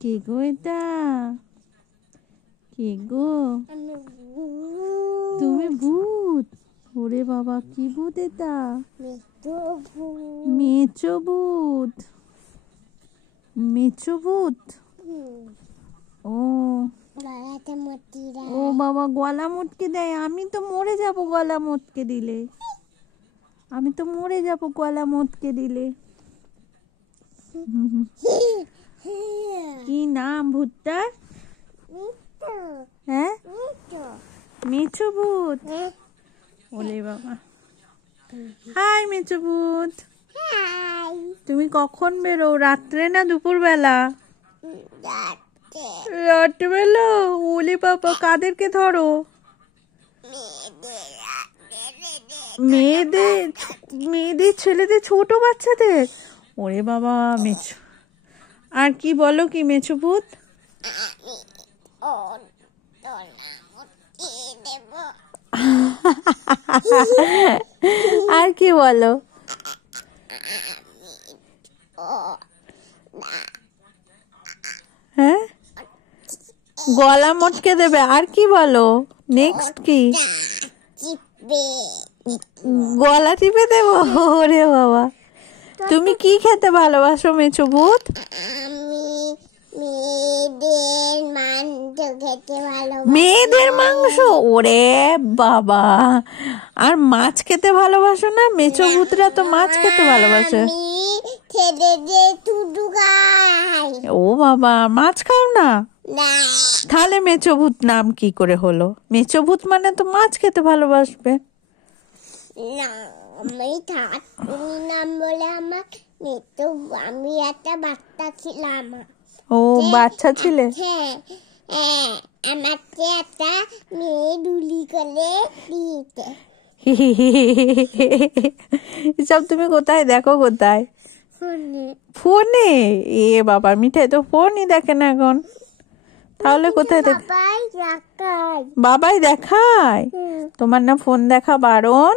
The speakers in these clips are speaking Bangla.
কে গো এটা? কে গো? তুমি ভূত? ওরে বাবা, কি ভূত এটা? মেচো ভূত। মেচো ভূত। ও ও বাবা, গলা মটকে দেয়। আমি তো মরে যাব গলা মটকে দিলে। আমি তো মরে যাব গলা মটকে দিলে। কি নাম ভূতটার? হ্যাঁ, মেচো ভূত। ওলে বাবা। হাই মেচো ভূত। তুমি কখন বেরো? রাত্রে না দুপুর বেলা? রাত্রেবেলা। ওলে বাবা, কাদেরকে ধরো? মেয়েদের? মেয়েদের, ছেলেদের, ছোট বাচ্চাদের? ওরে বাবা মেচো। আর কি বলো, কি মেচো ভূত? আর কি বলো? হ্যাঁ, গলা মটকে দেবে। আর কি বলো? নেক্সট কি? গলা টিপে দেবো? ওরে বাবা। তুমি কি খেতে ভালোবাসো মেচো ভূত? মেয়েদের মাংস? ওরে বাবা। আর মাছ খেতে ভালোবাসো না? মেচো ভূতরা তো মাছ খেতে ভালোবাসে। ও বাবা, মাছ খাও না? তাহলে মেচো ভূত নাম কি করে হলো? মেচো ভূত মানে তো মাছ খেতে ভালোবাসবে। আমি একটা বাচ্চা ছিলাম। ও বাচ্চা ছিলে? আমাকে একটা মেয়ে ডুলি করে দিতে। এসব তুমি কোথায় দেখো? কোথায়? ফোনে। এ বাবা, মিঠাই তো ফোনই দেখে না এখন। তাহলে কোথায় দেখ? বাবাই দেখায়। তোমার না ফোন দেখা বারণ?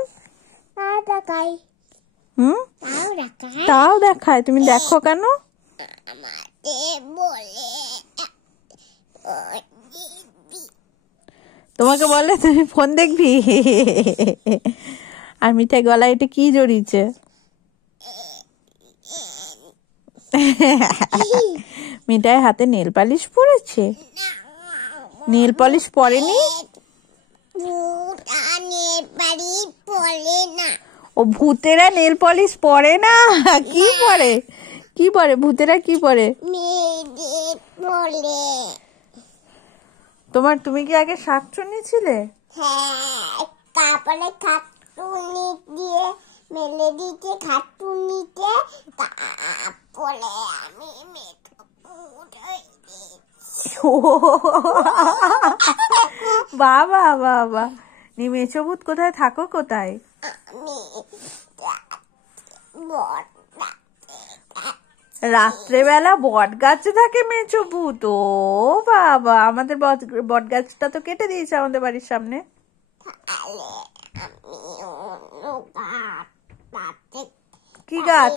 তাও দেখায়। তুমি দেখো কেন? তোমাকে বলে তুমি ফোন দেখবি? আর মিঠাই গলায় এটা কি জড়িয়েছে? মিঠাই হাতে নেল পালিশ পরেছে? নেল পালিশ পরেনি? ও ভূতেরা নেল পলিশ পরে না? কি পরে? কি পরে ভূতেরা? কি পরে? তোমার, তুমি কি আগে শাকচুন্নি ছিলে? তারপরে খাটুনি দিয়ে মেলে দিতে, খাটুনিতে তারপরে আমি বাবা বাবা। নি মেচো ভূত কোথায় থাকো? কোথায়? রাত্রেবেলা বট গাছে থাকে মেচো ভূত? ও বাবা, আমাদের বট গাছটা তো কেটে দিয়েছে আমাদের বাড়ির সামনে। কি গাছ?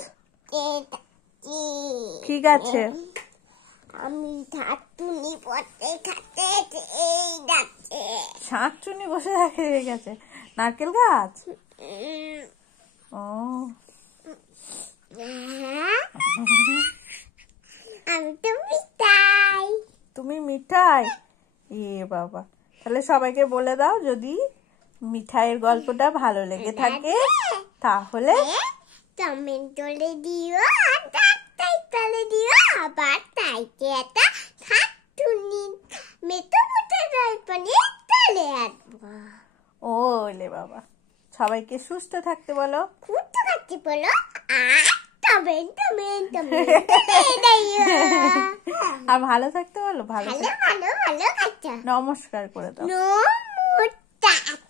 কি গাছে? আমি শাকচুনি শাকচুনি বসে থাকে গেছে। নারকেল গাছ? ও, আমি তো মিঠাই। তুমি মিঠাই? এ বাবা, তাহলে সবাইকে বলে দাও, যদি মিঠাইয়ের গল্পটা ভালো লেগে থাকে তাহলে কমেন্ট করে দিও, আর তাইলে দিও। আবার তাইতে একটা খাটুনি মেচো ভূতের গল্প নিয়ে চলে আসবো। ওলে বাবা, সবাইকে সুস্থ থাকতে বলো, সুস্থ থাকতে বলো, আর আর ভালো থাকতে বলো। ভালো নমস্কার করে দাও। নমস্কার।